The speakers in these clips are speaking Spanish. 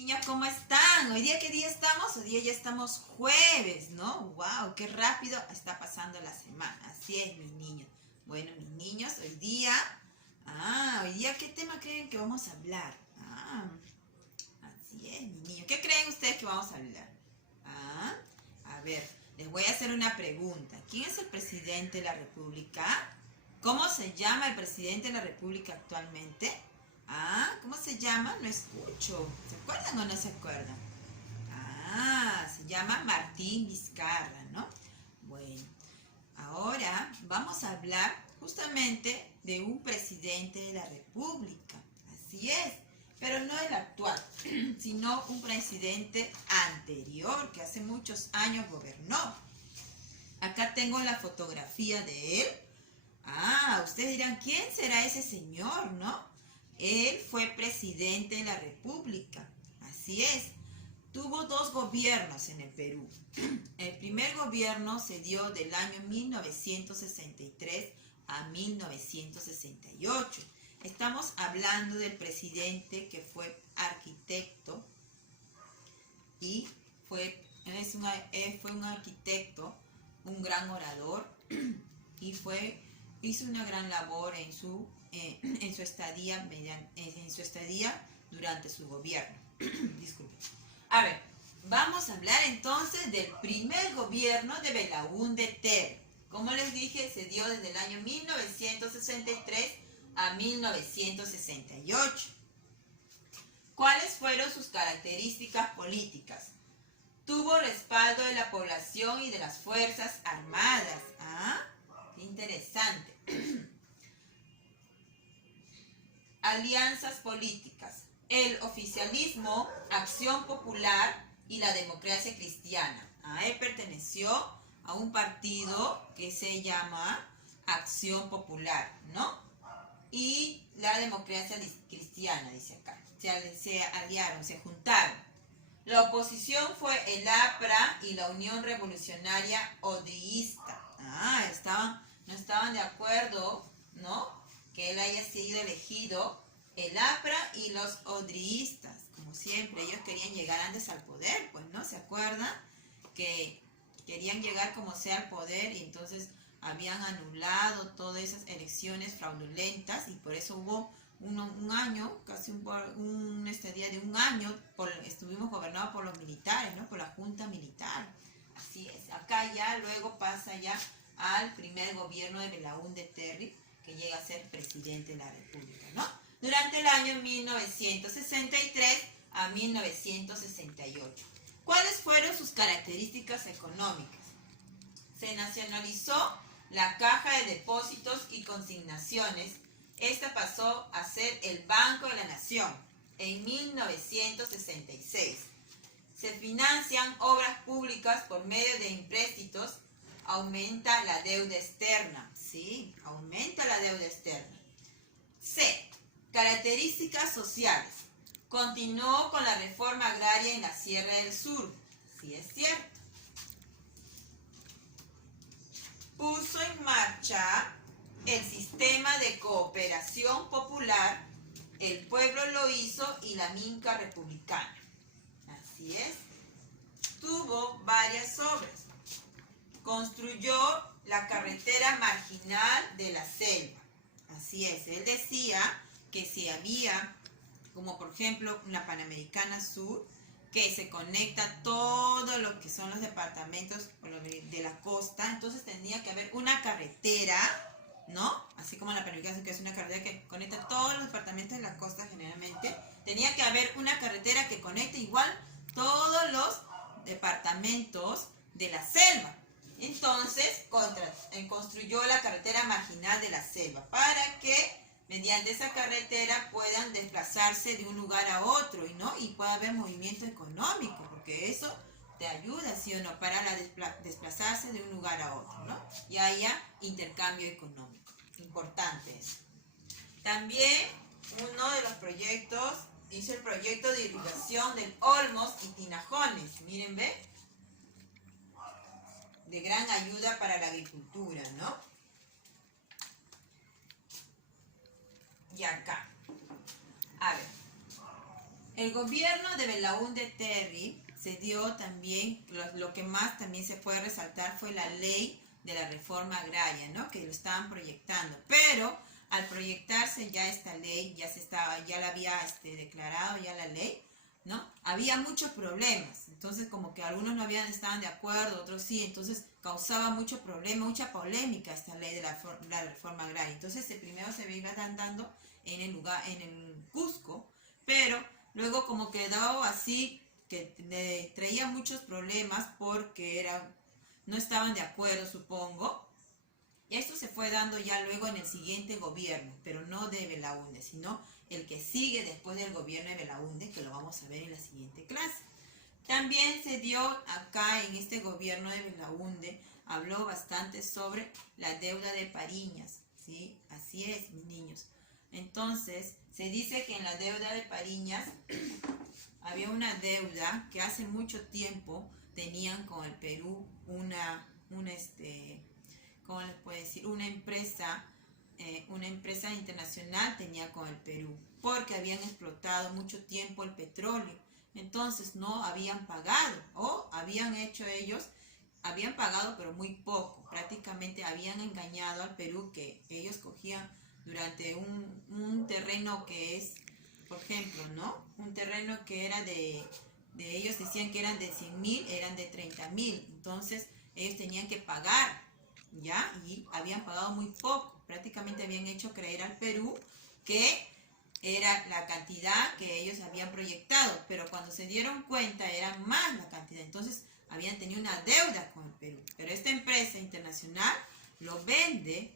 Niños, ¿cómo están? ¿Hoy día qué día estamos? Hoy día ya estamos jueves, ¿no? ¡Wow! ¡Qué rápido está pasando la semana! Así es, mis niños. Bueno, mis niños, hoy día... hoy día, ¿qué tema creen que vamos a hablar? Así es, mis niños. ¿Qué creen ustedes que vamos a hablar? A ver, les voy a hacer una pregunta. ¿Quién es el presidente de la República? ¿Cómo se llama el presidente de la República actualmente? ¿Cómo se llama? No escucho. ¿Se acuerdan o no se acuerdan? Se llama Martín Vizcarra, ¿no? Bueno, ahora vamos a hablar justamente de un presidente de la República. Así es, pero no el actual, sino un presidente anterior que hace muchos años gobernó. Acá tengo la fotografía de él. Ustedes dirán, ¿quién será ese señor, no? Él fue presidente de la República. Así es. Tuvo dos gobiernos en el Perú. El primer gobierno se dio del año 1963 a 1968. Estamos hablando del presidente que fue arquitecto y fue un arquitecto, un gran orador y hizo una gran labor en su estadía durante su gobierno. Disculpen. A ver, vamos a hablar entonces del primer gobierno de Belaúnde Terry. Como les dije, se dio desde el año 1963 a 1968. ¿Cuáles fueron sus características políticas? Tuvo respaldo de la población y de las Fuerzas Armadas. ¡Qué interesante! Alianzas políticas. El oficialismo, Acción Popular y la Democracia Cristiana. Él perteneció a un partido que se llama Acción Popular, ¿no? Y la Democracia Cristiana, dice acá. Se aliaron, se juntaron. La oposición fue el APRA y la Unión Revolucionaria Odrioísta. No estaban de acuerdo, ¿no? Que él haya sido elegido el APRA y los odrioístas. Como siempre, ellos querían llegar antes al poder, pues, ¿no? ¿Se acuerdan? Que querían llegar como sea al poder y entonces habían anulado todas esas elecciones fraudulentas y por eso hubo un año, casi una estadía de un año, estuvimos gobernados por los militares, ¿no? Por la junta militar. Así es. Acá ya luego pasa ya al primer gobierno de Belaúnde Terry, que llega a ser presidente de la República, ¿no? Durante el año 1963 a 1968. ¿Cuáles fueron sus características económicas? Se nacionalizó la Caja de Depósitos y Consignaciones. Esta pasó a ser el Banco de la Nación en 1966. Se financian obras públicas por medio de empréstitos. Aumenta la deuda externa. Sí, aumenta la deuda externa. C. Características sociales. Continuó con la reforma agraria en la Sierra del Sur. Sí, es cierto. Puso en marcha el sistema de cooperación popular. El pueblo lo hizo y la minca republicana. Así es. Tuvo varias obras. Construyó la carretera marginal de la selva. Así es, él decía que si había, como por ejemplo la Panamericana Sur, que se conecta todo lo que son los departamentos de la costa, entonces tendría que haber una carretera, ¿no? Así como la Panamericana Sur, que es una carretera que conecta todos los departamentos de la costa generalmente, tenía que haber una carretera que conecte igual todos los departamentos de la selva. Entonces construyó la carretera marginal de la selva para que mediante esa carretera puedan desplazarse de un lugar a otro, ¿no? Y pueda haber movimiento económico, porque eso te ayuda, ¿sí o no? Para desplazarse de un lugar a otro, ¿no? Y haya intercambio económico. Importante eso. También uno de los proyectos hizo el proyecto de irrigación del Olmos y Tinajones. Miren, ¿ve? De gran ayuda para la agricultura, ¿no? Y acá. A ver. el gobierno de Belaúnde Terry se dio también, lo que más también se puede resaltar fue la ley de la reforma agraria, ¿no? Que lo estaban proyectando, pero al proyectarse ya esta ley, ya la había declarado ya la ley, ¿no? Había muchos problemas, entonces como que algunos no estaban de acuerdo, otros sí, entonces causaba mucho problema, mucha polémica esta ley de la reforma agraria. Entonces primero se iba dando en el Cusco, pero luego como quedó así, que traía muchos problemas porque no estaban de acuerdo, supongo. Y esto se fue dando ya luego en el siguiente gobierno, pero no de Belaúnde, sino el que sigue después del gobierno de Belaúnde, que lo vamos a ver en la siguiente clase. También se dio acá en este gobierno de Belaúnde, habló bastante sobre la deuda de Pariñas, ¿sí? Así es, mis niños. Entonces, se dice que en la deuda de Pariñas había una deuda que hace mucho tiempo tenían con el Perú ¿cómo les puedo decir? Una empresa internacional tenía con el Perú, porque habían explotado mucho tiempo el petróleo. Entonces no habían pagado, o habían pagado pero muy poco. Prácticamente habían engañado al Perú, que ellos cogían durante un terreno que es, por ejemplo, ¿no? Un terreno que era de ellos decían que eran de 100.000, eran de 30.000. Entonces ellos tenían que pagar, ¿ya? Y habían pagado muy poco. Prácticamente habían hecho creer al Perú que era la cantidad que ellos habían proyectado, pero cuando se dieron cuenta era más la cantidad. Entonces habían tenido una deuda con el Perú. Pero esta empresa internacional lo vende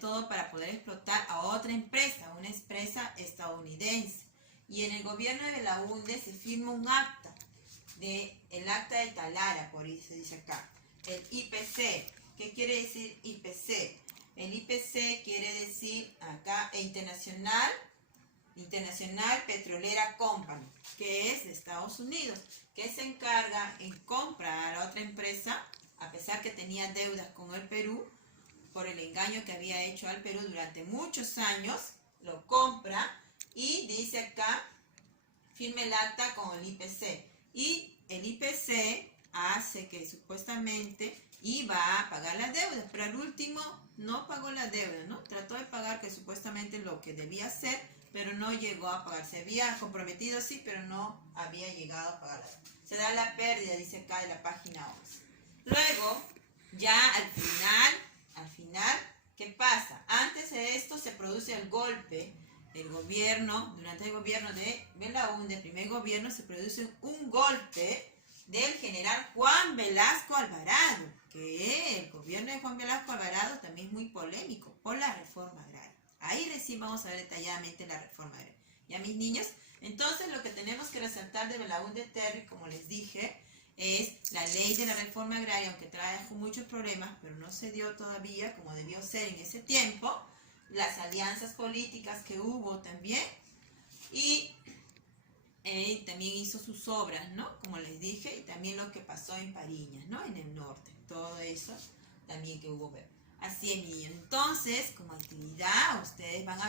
todo para poder explotar a otra empresa, una empresa estadounidense. Y en el gobierno de Belaúnde se firma un acta, el acta de Talara, por ahí se dice acá, el IPC. ¿Qué quiere decir IPC? El IPC quiere decir acá International Petrolera Company, que es de Estados Unidos, que se encarga en comprar a la otra empresa, a pesar que tenía deudas con el Perú, por el engaño que había hecho al Perú durante muchos años, lo compra y dice acá, firme el acta con el IPC. Y el IPC hace que supuestamente iba a pagar las deudas, pero al último no pagó la deuda, ¿no? Trató de pagar que supuestamente lo que debía hacer, pero no llegó a pagar. Se había comprometido, sí, pero no había llegado a pagar. Se da la pérdida, dice acá de la página 11. Luego, ya al final, ¿qué pasa? Antes de esto se produce el golpe del gobierno, durante el gobierno de Belaúnde, el primer gobierno, se produce un golpe del general Juan Velasco Alvarado, que el gobierno de Juan Velasco Alvarado también es muy polémico por la reforma agraria. Ahí recién vamos a ver detalladamente la reforma agraria. ¿Ya, mis niños? Entonces lo que tenemos que resaltar de Belaúnde Terry, como les dije, es la ley de la reforma agraria, aunque trajo muchos problemas, pero no se dio todavía como debió ser en ese tiempo. Las alianzas políticas que hubo también, y también hizo sus obras, ¿no? Como les dije, y también lo que pasó en Pariñas, ¿no? En el norte, todo eso también que hubo. Así es, niños. Entonces, como actividad, ustedes van a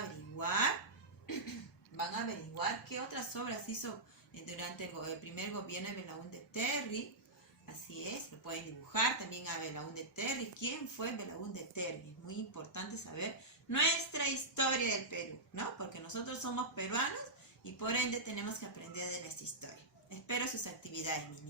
averiguar qué otras obras hizo durante el primer gobierno de Belaúnde Terry. Así es, lo pueden dibujar también a Belaúnde Terry. ¿Quién fue Belaúnde Terry? Es muy importante saber nuestra historia del Perú, ¿no? Porque nosotros somos peruanos y por ende tenemos que aprender de nuestra historia. Espero sus actividades, mis niños.